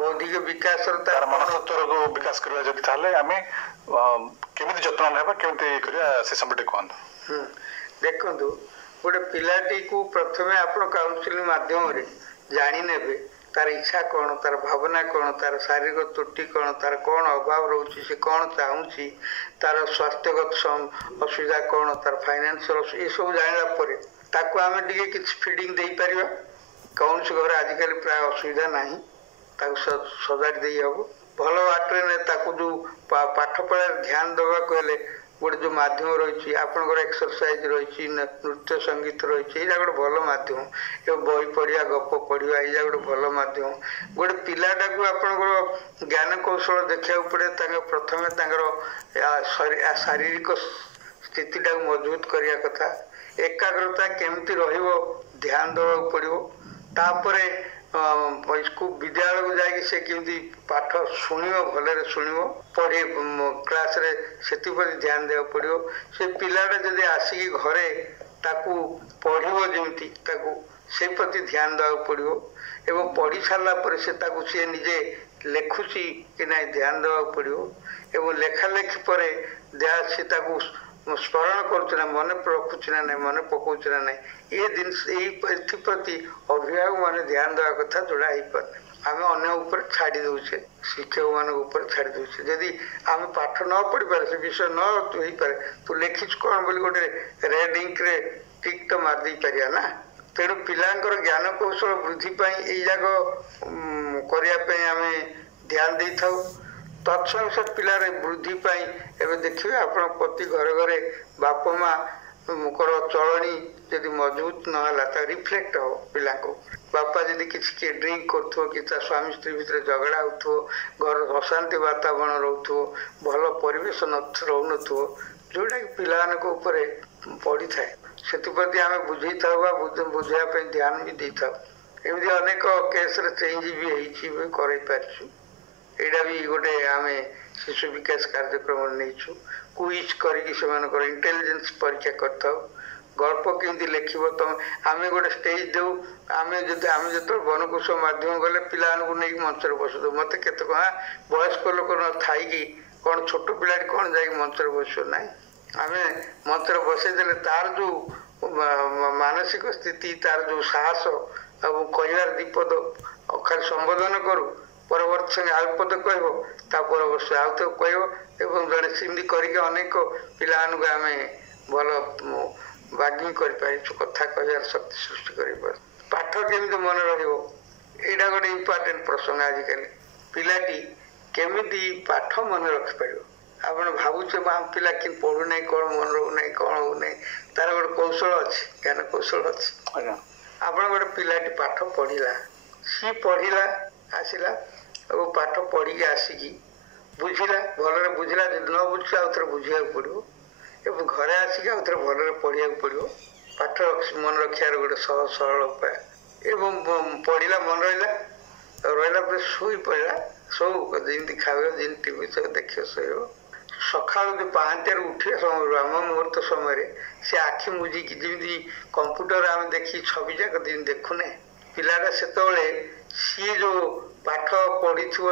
ବୌଦ୍ଧିକ ବିକାଶର ତାର ମନସତ୍ୱରକୁ ବିକାଶ କରିବା, ଯଦି ତାହେଲେ ଆମେ କେମିତି ଯତ୍ନ ନେବା, କେମିତି ଇଏ କରିବା, ସେ ସମ୍ପର୍କରେ କୁହନ୍ତୁ। ଦେଖନ୍ତୁ, ଗୋଟେ ପିଲାଟିକୁ ପ୍ରଥମେ ଆପଣ କାଉନସିଲିଂ ମାଧ୍ୟମରେ ଜାଣିନେବେ ତାର ଇଚ୍ଛା କ'ଣ, ତାର ଭାବନା କ'ଣ, ତାର ଶାରୀରିକ ତ୍ରୁଟି କ'ଣ, ତାର କ'ଣ ଅଭାବ ରହୁଛି, ସେ କ'ଣ ଚାହୁଁଛି, ତାର ସ୍ୱାସ୍ଥ୍ୟଗତ ଅସୁବିଧା କ'ଣ, ତାର ଫାଇନାନ୍ସିଆଲ ଏସବୁ ଜାଣିଲା ପରେ ତାକୁ ଆମେ ଟିକେ କିଛି ଫିଡିଂ ଦେଇପାରିବା। କୌଣସି ଘରେ ଆଜିକାଲି ପ୍ରାୟ ଅସୁବିଧା ନାହିଁ, ତାକୁ ସଜାଡ଼ି ଦେଇ ହବ। ଭଲ ବାଟରେ ତାକୁ ଯୋଉ ପାଠ ପଢ଼ାରେ ଧ୍ୟାନ ଦେବାକୁ ହେଲେ ଗୋଟେ ଯୋଉ ମାଧ୍ୟମ ରହିଛି, ଆପଣଙ୍କର ଏକ୍ସରସାଇଜ ରହିଛି, ନୃତ୍ୟ ସଙ୍ଗୀତ ରହିଛି, ଏଇଟା ଗୋଟେ ଭଲ ମାଧ୍ୟମ। ଏବଂ ବହି ପଢିବା, ଗପ ପଢିବା, ଏଇଟା ଗୋଟେ ଭଲ ମାଧ୍ୟମ। ଗୋଟେ ପିଲାଟାକୁ ଆପଣଙ୍କର ଜ୍ଞାନ କୌଶଳ ଦେଖିବାକୁ ପଡେ। ତାଙ୍କ ପ୍ରଥମେ ତାଙ୍କର ଶାରୀରିକ ସ୍ଥିତିଟାକୁ ମଜବୁତ କରିବା କଥା, ଏକାଗ୍ରତା କେମିତି ରହିବ ଧ୍ୟାନ ଦେବାକୁ ପଡିବ। ତାପରେ ବିଦ୍ୟାଳୟକୁ ଯାଇକି ସେ କେମିତି ପାଠ ଶୁଣିବ, ଭଲରେ ଶୁଣିବ, ପଢି କ୍ଲାସରେ ସେଥିପ୍ରତି ଧ୍ୟାନ ଦେବାକୁ ପଡିବ। ସେ ପିଲାଟା ଯଦି ଆସିକି ଘରେ ତାକୁ ପଢିବ, ଯେମିତି ତାକୁ ସେ ପ୍ରତି ଧ୍ୟାନ ଦେବାକୁ ପଡିବ। ଏବଂ ପଢି ସାରିଲା ପରେ ସେ ତାକୁ ସିଏ ନିଜେ ଲେଖୁଛି କି ନାହିଁ ଧ୍ୟାନ ଦେବାକୁ ପଡିବ। ଏବଂ ଲେଖା ଲେଖି ପରେ ସେ ତାକୁ ସ୍ମରଣ କରୁଛି ନା, ମନେ ରଖୁଛି ନା ନାହିଁ, ମନେ ପକଉଛି ନା ନାହିଁ, ଏ ଜିନିଷ ଏଥିପ୍ରତି ଅଭିଭାବକ ମାନେ ଧ୍ୟାନ ଦେବା କଥା, ଯୋଉଟା ହେଇପାରୁନି। ଆମେ ଅନ୍ୟ ଉପରେ ଛାଡି ଦଉଛେ, ଶିକ୍ଷକ ମାନଙ୍କ ଉପରେ ଛାଡି ଦଉଛେ। ଯଦି ଆମେ ପାଠ ନ ପଢିପାରେ, ସେ ବିଷୟ ନ ହେଇପାରେ, ତୁ ଲେଖିଛୁ କ'ଣ ବୋଲି ଗୋଟେ ରେଡ୍ ଇଙ୍କରେ ଟିକ୍ ତ ମାରିଦେଇ ପାରିବା ନା। ତେଣୁ ପିଲାଙ୍କର ଜ୍ଞାନ କୌଶଳ ବୃଦ୍ଧି ପାଇଁ ଏଇ ଯାକ କରିବା ପାଇଁ ଆମେ ଧ୍ୟାନ ଦେଇଥାଉ। ତତ୍ସଂଖ୍ୟ ପିଲାର ବୃଦ୍ଧି ପାଇଁ ଏବେ ଦେଖିବେ ଆପଣ ପ୍ରତି ଘରେ ଘରେ ବାପା ମାଙ୍କର ଚଳଣି ଯଦି ମଜବୁତ ନହେଲା, ତା ରିଫ୍ଲେକ୍ଟ ହବ ପିଲାଙ୍କ ଉପରେ। ବାପା ଯଦି କିଛି କିଏ ଡ୍ରିଙ୍କ କରୁଥିବ, କି ତା ସ୍ୱାମୀ ସ୍ତ୍ରୀ ଭିତରେ ଝଗଡ଼ା ହଉଥିବ, ଘର ଅଶାନ୍ତି ବାତାବରଣ ରହୁଥିବ, ଭଲ ପରିବେଶ ରହୁନଥିବ, ଯୋଉଟାକି ପିଲାମାନଙ୍କ ଉପରେ ପଡ଼ିଥାଏ, ସେଥିପ୍ରତି ଆମେ ବୁଝେଇଥାଉ ବା ବୁଝେଇବା ପାଇଁ ଧ୍ୟାନ ବି ଦେଇଥାଉ। ଏମିତି ଅନେକ କେସରେ ଚେଞ୍ଜ ବି ହେଇଛି, ବି କରେଇ ପାରିଛୁ। ଏଇଟା ବି ଗୋଟେ ଆମେ ଶିଶୁ ବିକାଶ କାର୍ଯ୍ୟକ୍ରମରେ ନେଇଛୁ। କୁଇଜ୍ କରିକି ସେମାନଙ୍କର ଇଣ୍ଟେଲିଜେନ୍ସ ପରୀକ୍ଷା କରିଥାଉ। ଗଳ୍ପ କେମିତି ଲେଖିବ ତମେ, ଆମେ ଗୋଟେ ଷ୍ଟେଜ ଦେଉ। ଆମେ ଯେତେବେଳେ ବନକୋଷ ମାଧ୍ୟମ ଗଲେ ପିଲାମାନଙ୍କୁ ନେଇକି ମଞ୍ଚରେ ବସେଇଦେଉ। ମତେ କେତେ ବୟସ୍କ ଲୋକ ନ ଥାଇକି କ'ଣ ଛୋଟ ପିଲାଟି କ'ଣ ଯାଇକି ମଞ୍ଚରେ ବସିବ ନାହିଁ। ଆମେ ମଞ୍ଚରେ ବସେଇ ଦେଲେ ତାର ଯୋଉ ମାନସିକ ସ୍ଥିତି, ତାର ଯୋଉ ସାହସ, ଆଉ କହିବାର ଦିପଦ ଖାଲି ସମ୍ବୋଧନ କରୁ, ପରବର୍ତ୍ତୀ ସଙ୍ଗେ ଆଉ ପଦ କହିବ, ତା ପରବର୍ତ୍ତୀ ଆଉ ତ କହିବ, ଏବଂ ଜଣେ ସେମିତି କରିକି ଅନେକ ପିଲାମାନଙ୍କୁ ଆମେ ଭଲ ବାଗ୍ମୀ କରିପାରିଛୁ, କଥା କହିବାର ଶକ୍ତି ସୃଷ୍ଟି କରିପାରୁଛୁ। ପାଠ କେମିତି ମନେ ରହିବ, ଏଇଟା ଗୋଟେ ଇମ୍ପୋର୍ଟାଣ୍ଟ ପ୍ରସଙ୍ଗ। ଆଜିକାଲି ପିଲାଟି କେମିତି ପାଠ ମନେ ରଖିପାରିବ। ଆପଣ ଭାବୁଛେ ପିଲା କି ପଢୁନାହିଁ, କ'ଣ ମନେ ରହୁନାହିଁ, କ'ଣ ହଉନାହିଁ, ତାର ଗୋଟେ କୌଶଳ ଅଛି, ଜ୍ଞାନ କୌଶଳ ଅଛି। ଆପଣ ଗୋଟେ ପିଲାଟି ପାଠ ପଢ଼ିଲା, ସିଏ ପଢ଼ିଲା ଆସିଲା ଆଉ ପାଠ ପଢ଼ିକି ଆସିକି ବୁଝିଲା, ଭଲରେ ବୁଝିଲା, ଯଦି ନ ବୁଝିଲା ଆଉ ଥରେ ବୁଝିବାକୁ ପଡ଼ିବ ଏବଂ ଘରେ ଆସିକି ଆଉ ଥରେ ଭଲରେ ପଢ଼ିବାକୁ ପଡ଼ିବ। ପାଠ ମନେ ରଖିବାର ଗୋଟେ ସହଜ ସରଳ ଉପାୟ। ଏବଂ ପଢ଼ିଲା, ମନେ ରହିଲା, ରହିଲା ପରେ ଶୋଇ ପଡ଼ିଲା, ଶୋଉ ଯେମିତି ଖାଇବ, ଯେମିତି ଟିଭି ଦେଖିବ, ଶୋଇବ। ସକାଳୁ ଯୋଉ ପାହାନ୍ତିଆରୁ ଉଠିବା ସମୟରୁ ବ୍ରହ୍ମ ମୁହୂର୍ତ୍ତ ସମୟରେ ସେ ଆଖି ମୁଜିକି ଯେମିତି କମ୍ପ୍ୟୁଟର ଆମେ ଦେଖି ଛବି ଯାକ ଯେମିତି ଦେଖୁନେ, ପିଲାଟା ସେତେବେଳେ ସିଏ ଯୋଉ ପାଠ ପଢିଥିବ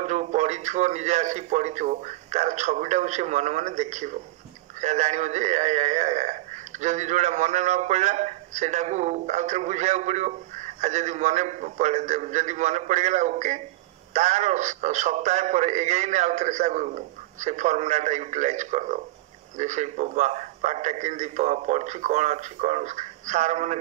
ନିଜେ ଆସି ପଢିଥିବ, ତାର ଛବିଟାକୁ ସେ ମନେ ମନେ ଦେଖିବ। ସେ ଜାଣିବ ଯେ ଯଦି ଯୋଉଟା ମନେ ନ ପଡିଲା ସେଟାକୁ ଆଉଥରେ ବୁଝିବାକୁ ପଡିବ। ଆଉ ଯଦି ମନେ ପଡିଗଲା ଓକେ, ତାର ସପ୍ତାହ ପରେ ଏଗେଇନ ଆଉଥରେ ସେ ଫର୍ମୁଲାଟା ୟୁଟିଲାଇଜ କରିଦବ ଯେ ସେ ପାଠଟା କେମିତି ପଢୁଛି, କଣ ଅଛି, କଣ ସାର୍ ମାନେ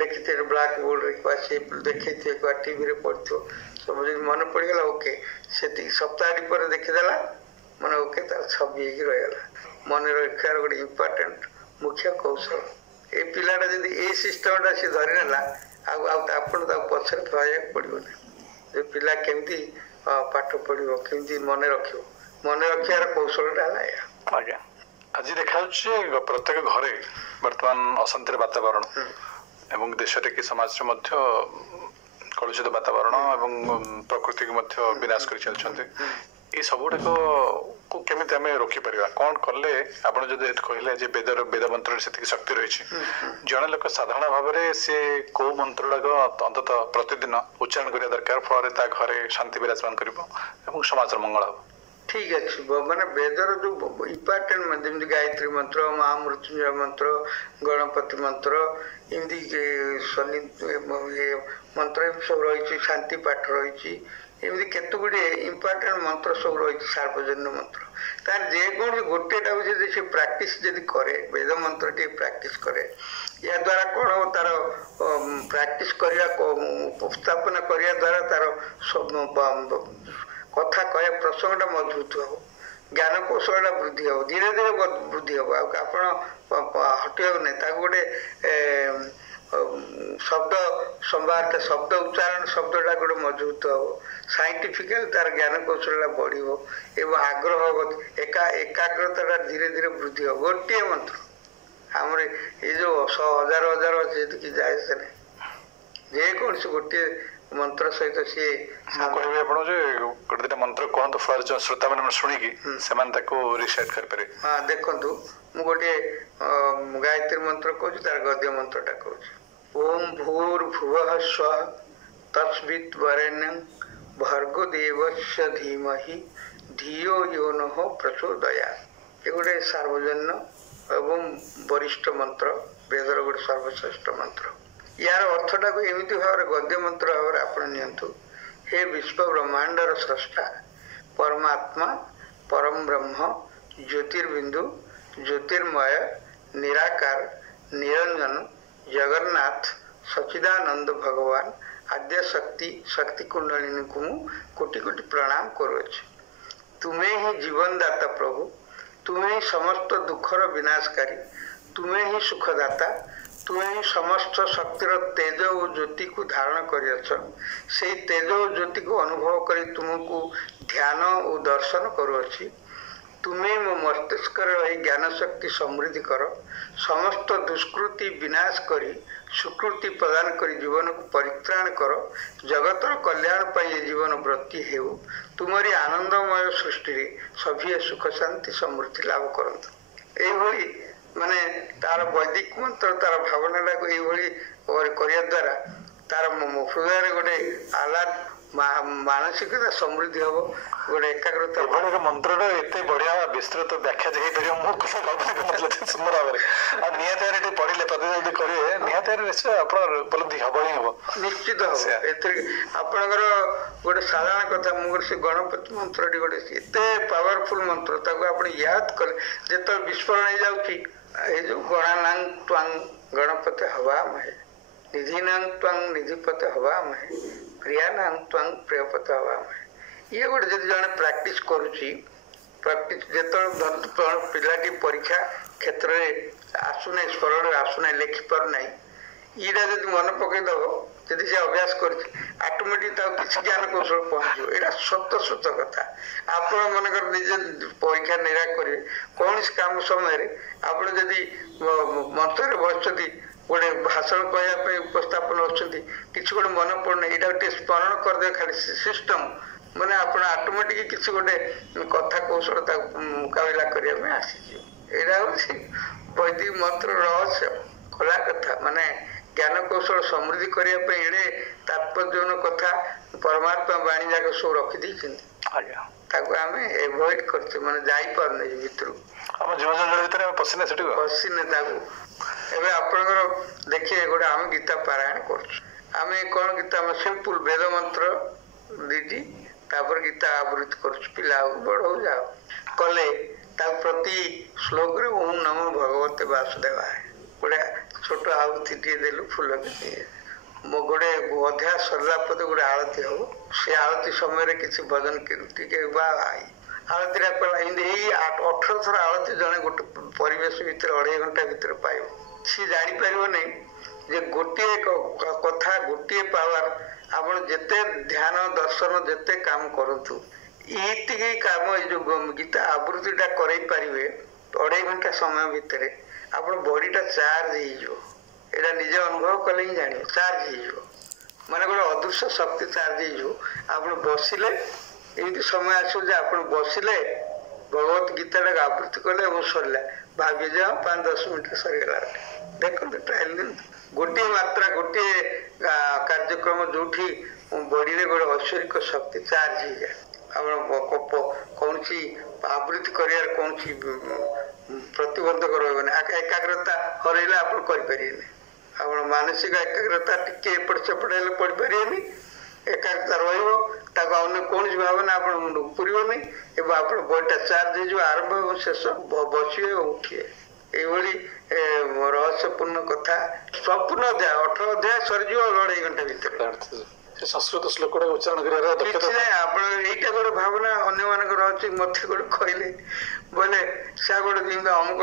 ଲେଖିଥିବେ ବ୍ଲାକ୍ ବୋର୍ଡରେ, ସେ ଦେଖେଇଥିବେ, ଟିଭିରେ ପଢିଥିବ, ସବୁ ଯଦି ମନେ ପଡିଗଲା ଓକେ, ସେତିକି ସପ୍ତାହଟି ପରେ ଦେଖିଦେଲା ମାନେ ଓକେ, ତାର ଛବି ହେଇକି ରହିଗଲା। ମନେ ରଖିବାର ଗୋଟେ ଇମ୍ପୋର୍ଟାଣ୍ଟ ମୁଖ୍ୟ କୌଶଳ। ଏଇ ପିଲାଟା ଯଦି ଏଇ ସିଷ୍ଟମଟା ସେ ଧରି ନେଲା, ଆଉ ଆପଣ ତାକୁ ପଛରେ ଧରିବାକୁ ପଡିବନି। ଯେ ପିଲା କେମିତି ପାଠ ପଢିବ, କେମିତି ମନେ ରଖିବ, ମନେ ରଖିବାର କୌଶଳଟା ହେଲା ଏହା। ଆଜ୍ଞା, ଆଜି ଦେଖାଯାଉଛି ପ୍ରତ୍ୟେକ ଘରେ ବର୍ତ୍ତମାନ ଅଶାନ୍ତିର ବାତାବରଣ ଏବଂ ଦେଶରେ କି ସମାଜରେ ମଧ୍ୟ କଳୁଷିତ ବାତାବରଣ ଏବଂ ପ୍ରକୃତିକୁ ମଧ୍ୟ ବିନାଶ କରି ଚାଲିଛନ୍ତି। এই ସବୁଗୁଡାକ କେମିତି ଆମେ ରୋକିପାରିବା, କଣ କଲେ? ଆପଣ ଯଦି କହିଲେ ଯେ ବେଦ ମନ୍ତ୍ରରେ ସେତିକି ଶକ୍ତି ରହିଛି, ଜଣେ ଲୋକ ସାଧାରଣ ଭାବରେ ସେ କୋଉ ମନ୍ତ୍ର ଗୁଡାକ ଅନ୍ତତଃ ପ୍ରତିଦିନ ଉଚ୍ଚାରଣ କରିବା ଦରକାର, ଫଳରେ ତା ଘରେ ଶାନ୍ତି ବିରାଜମାନ କରିବ ଏବଂ ସମାଜର ମଙ୍ଗଳ ହବ? ଠିକ ଅଛି, ମାନେ ବେଦର ଯୋଉ ଇମ୍ପୋର୍ଟାଣ୍ଟ ଯେମିତି ଗାୟତ୍ରୀ ମନ୍ତ୍ର, ମହାମୃତ୍ୟୁଞ୍ଜୟ ମନ୍ତ୍ର, ଗଣପତି ମନ୍ତ୍ର, ଏମିତି ଶନି ମନ୍ତ୍ର ସବୁ ରହିଛି, ଶାନ୍ତି ପାଠ ରହିଛି, ଏମିତି କେତେ ଗୁଡ଼ିଏ ଇମ୍ପୋର୍ଟାଣ୍ଟ ମନ୍ତ୍ର ସବୁ ରହିଛି, ସାର୍ବଜନୀନ ମନ୍ତ୍ର। ତାର ଯେକୌଣସି ଗୋଟେଟାକୁ ଯଦି ସେ ପ୍ରାକ୍ଟିସ ଯଦି କରେ, ବେଦ ମନ୍ତ୍ର ଟିକେ ପ୍ରାକ୍ଟିସ କରେ, ଏହା ଦ୍ୱାରା କଣ ହବ, ତାର ପ୍ରାକ୍ଟିସ କରିବା, ଉପସ୍ଥାପନ କରିବା ଦ୍ୱାରା ତାର କଥା କହିବା ପ୍ରସଙ୍ଗଟା ମଜବୁତ ହବ, ଜ୍ଞାନ କୌଶଳଟା ବୃଦ୍ଧି ହବ, ଧୀରେ ଧୀରେ ବୃଦ୍ଧି ହବ। ଆଉ ଆପଣ ହଟିବାକୁ ନାହିଁ, ତାକୁ ଗୋଟେ ଶବ୍ଦ ସମ୍ଭାରଟା, ଶବ୍ଦ ଉଚ୍ଚାରଣ ଶବ୍ଦଟା ଗୋଟେ ମଜବୁତ ହବ, ସାଇଣ୍ଟିଫିକାଲି ତାର ଜ୍ଞାନ କୌଶଳଟା ବଢିବ ଏବଂ ଆଗ୍ରହ ହବ, ଏକାଗ୍ରତାଟା ଧୀରେ ଧୀରେ ବୃଦ୍ଧି ହବ। ଗୋଟିଏ ମନ୍ତ୍ର, ଆମର ଏଇ ଯୋଉ ହଜାର ହଜାର ଅଛି ସେତିକି ଯାଏ ସେ ନାହିଁ, ଯେକୌଣସି ଗୋଟିଏ ମନ୍ତ୍ର ସହିତ ସିଏ କହିବି ଆପଣ ଯେ ଗୋଟେ ଦିଟା ମନ୍ତ୍ର କୁହନ୍ତୁ, ଫଳରେ ଯୋଉ ଶ୍ରୋତା ମାନେ ଶୁଣିକି ସେମାନେ ତାକୁ ରିସାଇଟ କରିପାରିବେ। ହଁ, ଦେଖନ୍ତୁ, ମୁଁ ଗୋଟିଏ ଗାୟତ୍ରୀ ମନ୍ତ୍ର କହୁଛି, ତାର ଗଦ୍ୟ ମନ୍ତ୍ରଟା କହୁଛି। ଓಂ ଭୂର୍ଭୁବଃ ସ୍ୱଃ ତତ୍ସବିତ୍ ବରେଣ୍ୟଂ ଭର୍ଗୋ ଦେବସ୍ୟ ଧୀମହି ଧିୟୋ ୟୋ ନଃ ପ୍ରଚୋଦୟାତ୍। ଏ ଗୋଟେ ସାର୍ବଜନୀନ ଏବଂ ବରିଷ୍ଠ ମନ୍ତ୍ର, ବେଦର ଗୋଟେ ସର୍ବଶ୍ରେଷ୍ଠ ମନ୍ତ୍ର। ୟାର ଅର୍ଥଟାକୁ ଏମିତି ଭାବରେ ଗଦ୍ୟ ମନ୍ତ୍ର ଭାବରେ ଆପଣ ନିଅନ୍ତୁ। ହେ ବିଶ୍ୱ ବ୍ରହ୍ମାଣ୍ଡର ସ୍ରଷ୍ଟା, ପରମାତ୍ମା, ପରମ ବ୍ରହ୍ମ, ଜ୍ୟୋତିର୍ବିନ୍ଦୁ, ଜ୍ୟୋତିର୍ମୟ, ନିରାକାର, ନିରଞ୍ଜନ, ଜଗନ୍ନାଥ, ସଚିଦାନନ୍ଦ ଭଗବାନ, ଆଦ୍ୟ ଶକ୍ତି, ଶକ୍ତି କୁଣ୍ଡଳିନୀକୁ ମୁଁ କୋଟି କୋଟି ପ୍ରଣାମ କରୁଅଛି। ତୁମେ ହିଁ ଜୀବନଦାତା ପ୍ରଭୁ, ତୁମେ ହିଁ ସମସ୍ତ ଦୁଃଖର ବିନାଶକାରୀ, ତୁମେ ହିଁ ସୁଖଦାତା, ତୁମେ ହିଁ ସମସ୍ତ ଶକ୍ତିର ତେଜ ଓ ଜ୍ୟୋତିକୁ ଧାରଣ କରିଅଛ। ସେଇ ତେଜ ଓ ଜ୍ୟୋତିକୁ ଅନୁଭବ କରି ତୁମକୁ ଧ୍ୟାନ ଓ ଦର୍ଶନ କରୁଅଛି। ତୁମେ ମୋ ମସ୍ତିଷ୍କରେ ରହି ଜ୍ଞାନ ଶକ୍ତି ସମୃଦ୍ଧି କର, ସମସ୍ତ ଦୁଷ୍କୃତି ବିନାଶ କରି ସୁକୃତି ପ୍ରଦାନ କରି ଜୀବନକୁ ପରିତ୍ରାଣ କର, ଜଗତର କଲ୍ୟାଣ ପାଇଁ ଏ ଜୀବନ ବ୍ରତୀ ହେଉ, ତୁମରି ଆନନ୍ଦମୟ ସୃଷ୍ଟିରେ ସଭିଏ ସୁଖ ଶାନ୍ତି ସମୃଦ୍ଧି ଲାଭ କରନ୍ତୁ। ଏଇଭଳି ମାନେ ତାର ବୈଦିକ ମନ୍ତ୍ର, ତାର ଭାବନାଟାକୁ ଏଇଭଳି କରିବା ଦ୍ୱାରା ତାର ହୃଦୟରେ ଗୋଟେ ଆହ୍ଲାଦ, ମାନସିକତା ସମୃଦ୍ଧି ହବ, ଗୋଟେ ଏକାଗ୍ରତା। ଏଭଳି ମନ୍ତ୍ରର ଏତେ ବଢିଆ ବିସ୍ତୃତ ବ୍ୟାଖ୍ୟା ହେଇପାରିବ, ମୁଁ କଳ୍ପନା କରିନଥିଲି ସୁନ୍ଦର ଭାବରେ। ଆଉ ନିହାତି ଟିକେ ପଢିଲେ, ପ୍ରତିଦିନ ଯଦି କରିବେ, ନିହାତି ନିଶ୍ଚୟ ଆପଣଙ୍କର ଉପଲବ୍ଧି ହବ ହିଁ ହବ, ନିଶ୍ଚିତ ହବ। ଏଥିରେ ଆପଣଙ୍କର ଗୋଟେ ସାଧାରଣ କଥା, ମୁଁ ଗୋଟେ ସେ ଗଣପତି ମନ୍ତ୍ରଟି ଗୋଟେ ଏତେ ପାୱାରଫୁଲ ମନ୍ତ୍ର, ତାକୁ ଆପଣ ୟାଦ କଲେ ଯେତେବେଳେ ବିସ୍ଫୋରଣ ହେଇଯାଉଛି, ଏଇ ଯୋଉ ଗଣାନାଂ ତ୍ୱାଂ ଗଣପତି ହବାମହେ, ନିଧିନାଂ ତ୍ୱାଂ ନିଧିପତି ହବାମହେ, ପ୍ରିୟାନାଂ ତ୍ୱାଂ ପ୍ରିୟପତି ହବାମହେ, ଇଏ ଗୋଟେ ଯଦି ଜଣେ ପ୍ରାକ୍ଟିସ କରୁଛି, ପ୍ରାକ୍ଟିସ ଯେତେବେଳେ ପିଲାଟି ପରୀକ୍ଷା କ୍ଷେତ୍ରରେ ଆସୁନାହିଁ, ସ୍ମରଣରେ ଆସୁନାହିଁ, ଲେଖିପାରୁନାହିଁ, ଇଟା ଯଦି ମନେ ପକେଇଦବ, ଯଦି ସେ ଅଭ୍ୟାସ କରିଛି ଅଟୋମେଟିକ ତାକୁ କିଛି ଜ୍ଞାନ କୌଶଳ ପହଞ୍ଚିବ। ଏଇଟା ସତ କଥା। ଆପଣ ମନେକର ନିଜେ ପରୀକ୍ଷା ନିରାକ କରିବେ, କୌଣସି କାମ ସମୟରେ ଆପଣ ଯଦି ମଞ୍ଚରେ ବସିଛନ୍ତି, ଗୋଟେ ଭାଷଣ କହିବା ପାଇଁ ଉପସ୍ଥାପନ ଅଛନ୍ତି, କିଛି ଗୋଟେ ମନେ ପଡୁନି, ଏଇଟା ଟିକେ ସ୍ମରଣ କରିଦେବେ ଖାଲି ସିଷ୍ଟମ, ମାନେ ଆପଣ ଅଟୋମେଟିକ କିଛି ଗୋଟେ କଥା କୌଶଳ ତାକୁ ମୁକାବିଲା କରିବା ପାଇଁ ଆସିଯିବ। ଏଇଟା ହଉଛି ବୈଦିକ ମନ୍ତ୍ର ରହସ୍ୟ, ଖୋଲା କଥା। ମାନେ ଜ୍ଞାନ କୌଶଳ ସମୃଦ୍ଧି କରିବା ପାଇଁ ଏଡେ ତାତ୍ପର୍ଯ୍ୟପୂର୍ଣ୍ଣ କଥା ପରମାତ୍ମା ବାଣୀ ଯାକ ସବୁ ରଖିଦେଇଛନ୍ତି। ତାକୁ ଆମେ ଏଭଏଡ କରୁଛେ, ମାନେ ଯାଇପାରୁନେ ଭିତରକୁ, ଆମ ଜୀବନ ଭିତରେ ଆମେ ପଶିନେ ତାକୁ। ଏବେ ଆପଣଙ୍କର ଦେଖିବେ, ଗୋଟେ ଆମେ ଗୀତା ପାରାୟଣ କରୁଛୁ, ଆମେ କଣ ଗୀତା, ଆମେ ସିମ୍ପୁଲ ବେଦ ମନ୍ତ୍ର 2ଟି, ତାପରେ ଗୀତା ଆବୃତ୍ତି କରୁଛୁ, ପିଲା ହଉ ବଡ ହଉ ଯାଉ କଲେ, ତାକୁ ପ୍ରତି ଶ୍ଲୋକରେ ଓಂ ନମୋ ଭଗବତେ ବାସୁଦେବାୟ ଗୋଟେ ଛୋଟ ଆହୁତିଟିଏ ଦେଲୁ, ଫୁଲ ଗୋଟେ ଅଧ୍ୟାୟ ସରିଲା ପରେ ଗୋଟେ ଆଳତି ହବ, ସେ ଆଳତି ସମୟରେ କିଛି ଭଜନ ଟିକେ ବା ଆଳତୀଟା ଏମିତି ଏଇ 18 ଥର ଆଳତି ଜଣେ ଗୋଟେ ପରିବେଶ ଭିତରେ 2.5 ଘଣ୍ଟା ଭିତରେ ପାଇବ। ସିଏ ଜାଣିପାରିବ ନାହିଁ ଯେ ଗୋଟିଏ କଥା, ଗୋଟିଏ ପାୱାର, ଆପଣ ଯେତେ ଧ୍ୟାନ ଦର୍ଶନ ଯେତେ କାମ କରନ୍ତୁ, ଏତିକି କାମ ଏଇ ଯୋଉ ଗୀତା ଆବୃତ୍ତିଟା କରେଇ ପାରିବେ 2.5 ଘଣ୍ଟା ସମୟ ଭିତରେ, ଆପଣ ବଡିଟା ଚାର୍ଜ ହେଇଯିବ। ଏଇଟା ନିଜେ ଅନୁଭବ କଲେ ହିଁ ଜାଣିବ, ଚାର୍ଜ ହେଇଯିବ, ମାନେ ଗୋଟେ ଅଦୃଶ୍ୟ ଶକ୍ତି ଚାର୍ଜ ହେଇଯିବ। ଆପଣ ବସିଲେ, ଏମିତି ସମୟ ଆସିବ ଯେ ଆପଣ ବସିଲେ ଭଗବତ ଗୀତାଟାକୁ ଆବୃତ୍ତି କଲେ ଏବଂ ସରିଲା, ଭାବିବେ ଯେ 5-10 ମିନିଟ ସରିଗଲା। ଦେଖନ୍ତୁ, ଟ୍ରାଏଲ ଦିଅନ୍ତୁ। ଗୋଟିଏ ମାତ୍ରା, ଗୋଟିଏ କାର୍ଯ୍ୟକ୍ରମ ଯୋଉଠି ବଡିରେ ଗୋଟେ ଐଶ୍ୱରିକ ଶକ୍ତି ଚାର୍ଜ ହେଇଯାଏ, ଆପଣ କୌଣସି ଆବୃତ୍ତି କରିବାର କୌଣସି ପ୍ରତିବନ୍ଧକ ରହିବନି। ଏକାଗ୍ରତା ହରେଇଲେ ଆପଣ କରିପାରିବେନି, ଆପଣ ମାନସିକ ଏକାଗ୍ରତା ଟିକେ ଏପଟ ସେପଟ ହେଲେ ପଢିପାରିବେନି, ଏକାଗ୍ରତା ରହିବ, ତାକୁ ଅନ୍ୟ କୌଣସି ଭାବନା ଆପଣ ମୁଣ୍ଡକୁ ପୁରିବନି, ଏବଂ ଆପଣ ବଡିଟା ଚାର୍ଜ ହେଇଯିବ, ଆରମ୍ଭ ଏବଂ ଶେଷ, ବସିବେ ଏବଂ ଉଠିବେ। এইভাবে রহস্যপূর্ণ কথা সম্পূর্ণ অধ্যায় 18 অধ্যায় সরিଯିବ 2.5 ঘଣ୍ଟା ଭିତରେ। ସଂସ୍କୃତ ଶ୍ଲୋକଟା ଉଚ୍ଚାରଣ କରିବାର କିଛି ନାହିଁ, ଆପଣ ଏଇଟା ଗୋଟେ ଭାବନା ଅନ୍ୟମାନଙ୍କର ଅଛି, ମତେ ଗୋଟେ କହିଲେ ବୋଲେ ସେ ଗୋଟେ ଯେମିତି ଅମୁକ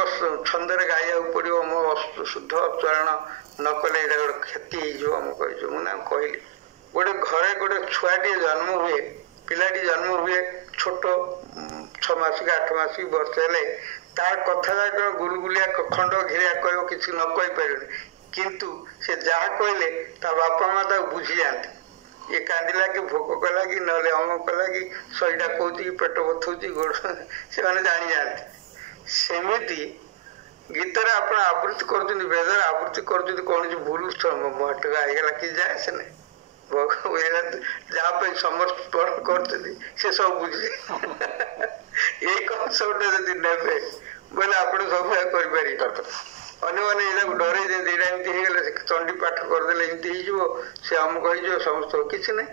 ଛନ୍ଦରେ ଗାଇବାକୁ ପଡିବ, ମୋ ଶୁଦ୍ଧ ଉଚ୍ଚାରଣ ନ କଲେ ଏଇଟା ଗୋଟେ କ୍ଷତି ହେଇଯିବ, ଅମୁକ ହେଇଯିବ। ମୁଁ ନା କହିଲି, ଗୋଟେ ଘରେ ଗୋଟେ ଛୁଆଟିଏ ଜନ୍ମ ହୁଏ, ପିଲାଟି ଜନ୍ମ ହୁଏ, ଛୋଟ 6 ମାସ କି 8 ମାସ କି ବର୍ଷେ ହେଲେ ତାର କଥା ଯାକ ଗୁଲଗୁଲିଆ ଖଣ୍ଡ ଘିରିଆ କହିବ, କିଛି ନ କହିପାରିବନି, କିନ୍ତୁ ସେ ଯାହା କହିଲେ ତା ବାପା ମା ତାକୁ ବୁଝି ଯାଆନ୍ତି। ଇଏ କାନ୍ଦିଲା କି ଭୋକ କଲା କି ନହେଲେ ଅମୁକ କଲା କି ଶରୀରଟା କହୁଛି କି ପେଟ ବଥଉଛି, ଗୋଡ, ସେମାନେ ଜାଣି ଯାଆନ୍ତି। ସେମିତି ଗୀତରେ ଆପଣ ଆବୃତ୍ତି କରୁଛନ୍ତି, ବେଦରେ ଆବୃତ୍ତି କରୁଛନ୍ତି, କୌଣସି ଭୁଲ ମଟକା ହେଇଗଲା କି ଯାଏ ସେ ନାହିଁ, ଯାହା ପାଇଁ ସମର୍ପଣ କରୁଛନ୍ତି ସେ ସବୁ ବୁଝିଲେ। ଏଇ କନସେପ୍ଟ ଯଦି ନେବେ ବୋଇଲେ ଆପଣ ସବୁ କରିପାରିବେ। ଅନ୍ୟମାନେ ଏଇଟାକୁ ଡରେଇ ଦିଅନ୍ତି, ଏଇଟା ଏମିତି ହେଇଗଲେ, ଚଣ୍ଡୀ ପାଠ କରିଦେଲେ ଏମିତି ହେଇଯିବ, ସେ ଅମୁକ ହେଇଯିବ, ସମସ୍ତଙ୍କୁ କିଛି ନାହିଁ।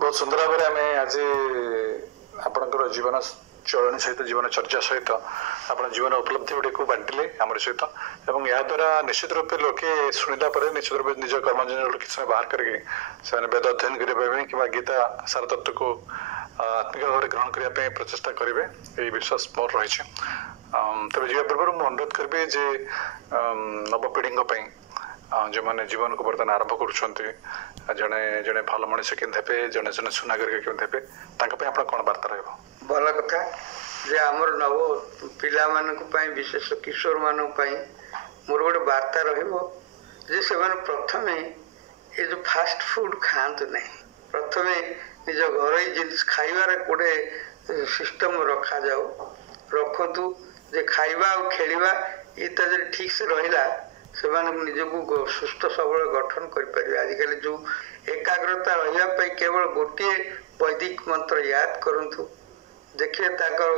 ବହୁତ ସୁନ୍ଦର ଭାବରେ ଆମେ ଆଜି ଆପଣଙ୍କର ଜୀବନ ଚଳଣି ସହିତ, ଜୀବନ ଚର୍ଚ୍ଚା ସହିତ ଆପଣ ଜୀବନ ଉପଲବ୍ଧି ଗୁଡ଼ିକୁ ବାଣ୍ଟିଲେ ଆମର ସହିତ, ଏବଂ ଏହା ଦ୍ୱାରା ନିଶ୍ଚିତ ରୂପେ ଲୋକେ ଶୁଣିଲା ପରେ ନିଶ୍ଚିତ ରୂପେ ନିଜ କର୍ମଜୀବନରୁ କିଛି ସମୟ ବାହାର କରିକି ସେମାନେ ବେଦ ଅଧ୍ୟୟନ କରିବା ପାଇଁ କିମ୍ବା ଗୀତା ସାର ତତ୍ତ୍ୱକୁ ଆତ୍ମିକ ଭାବରେ ଗ୍ରହଣ କରିବା ପାଇଁ ପ୍ରଚେଷ୍ଟା କରିବେ, ଏହି ବିଶ୍ୱାସ ମୋର ରହିଛି। ତେବେ ଯିବା ପୂର୍ବରୁ ମୁଁ ଅନୁରୋଧ କରିବି ଯେ ନବପିଢ଼ିଙ୍କ ପାଇଁ, ଯେଉଁମାନେ ଜୀବନକୁ ବର୍ତ୍ତମାନ ଆରମ୍ଭ କରୁଛନ୍ତି, ଜଣେ ଜଣେ ଭଲ ମଣିଷ କେମିତି ହେବେ, ଜଣେ ଜଣେ ସୁନାଗରିକ କେମିତି ହେବେ, ତାଙ୍କ ପାଇଁ ଆପଣ କ'ଣ ବାର୍ତ୍ତା ରହିବ? ଭଲ କଥା ଯେ ଆମର ନବ ପିଲାମାନଙ୍କ ପାଇଁ, ବିଶେଷ କିଶୋର ମାନଙ୍କ ପାଇଁ ମୋର ଗୋଟେ ବାର୍ତ୍ତା ରହିବ ଯେ ସେମାନେ ପ୍ରଥମେ ଏ ଯୋଉ ଫାଷ୍ଟ ଫୁଡ ଖାଆନ୍ତୁ ନାହିଁ, ପ୍ରଥମେ ନିଜ ଘରୋଇ ଜିନିଷ ଖାଇବାରେ ଗୋଟେ ସିଷ୍ଟମ ରଖନ୍ତୁ, ଯେ ଖାଇବା ଆଉ ଖେଳିବା ଏଇଟା ଯଦି ଠିକ ସେ ରହିଲା, ସେମାନେ ନିଜକୁ ସୁସ୍ଥ ସବଳ ଗଠନ କରିପାରିବେ। ଆଜିକାଲି ଯୋଉ ଏକାଗ୍ରତା ରହିବା ପାଇଁ କେବଳ ଗୋଟିଏ ବୈଦିକ ମନ୍ତ୍ର ୟାଦ କରନ୍ତୁ, ଦେଖିବେ ତାଙ୍କର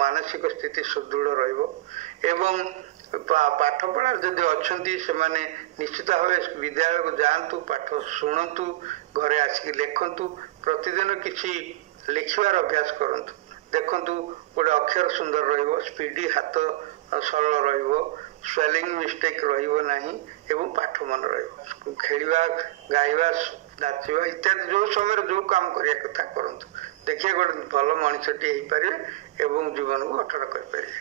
ମାନସିକ ସ୍ଥିତି ସୁଦୃଢ ରହିବ। ଏବଂ ପାଠ ପଢାରେ ଯଦି ଅଛନ୍ତି ସେମାନେ ନିଶ୍ଚିତ ଭାବେ ବିଦ୍ୟାଳୟକୁ ଯାଆନ୍ତୁ, ପାଠ ଶୁଣନ୍ତୁ, ଘରେ ଆସିକି ଲେଖନ୍ତୁ, ପ୍ରତିଦିନ କିଛି ଲେଖିବାର ଅଭ୍ୟାସ କରନ୍ତୁ। ଦେଖନ୍ତୁ ଗୋଟେ ଅକ୍ଷର ସୁନ୍ଦର ରହିବ, ସ୍ପିଡି ହାତ ସରଳ ରହିବ, ସ୍ପେଲିଂ ମିଷ୍ଟେକ୍ ରହିବ ନାହିଁ, ଏବଂ ପାଠ ମନେ ରହିବ। ଖେଳିବା, ଗାଇବା, ନାଚିବା ଇତ୍ୟାଦି ଯୋଉ ସମୟରେ ଯୋଉ କାମ କରିବା କଥା କରନ୍ତୁ, ଦେଖିବେ ଗୋଟେ ଭଲ ମଣିଷଟିଏ ହେଇପାରିବେ ଏବଂ ଜୀବନକୁ ଗଠନ କରିପାରିବେ।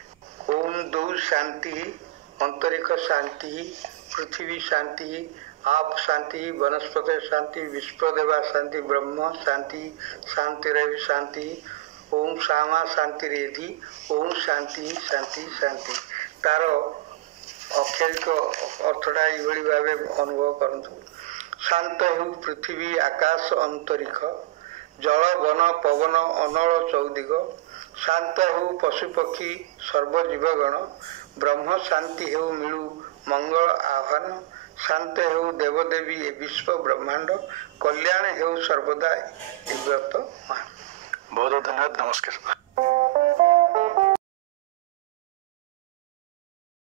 ଓମ୍ ଦୌ ଶାନ୍ତି अंतरिक्ष शांति, पृथ्वी शांति, आप शांति, वनस्पति शांति, विश्वदेवा शांति, ब्रह्म शांति, शांतिरवि शांति, ओम श्यामा शांति रेधि, ओम शांति शांति शांति। तार अक्षरिक अर्थटा ये भाव अनुभव करतु। शांत हेउ पृथ्वी आकाश अंतरिक्ष, जल वन पवन अनल चौदिग, शांत हेउ पशुपक्षी सर्वजीवगण, ब्रह्म शांति हेउ मिलू मंगल आह्वान, शांत हेउ देवदेवी ए विश्व ब्रह्मांड, कल्याण हेउ सर्वदा व्रत मान। बहुत बहुत धन्यवाद, नमस्कार।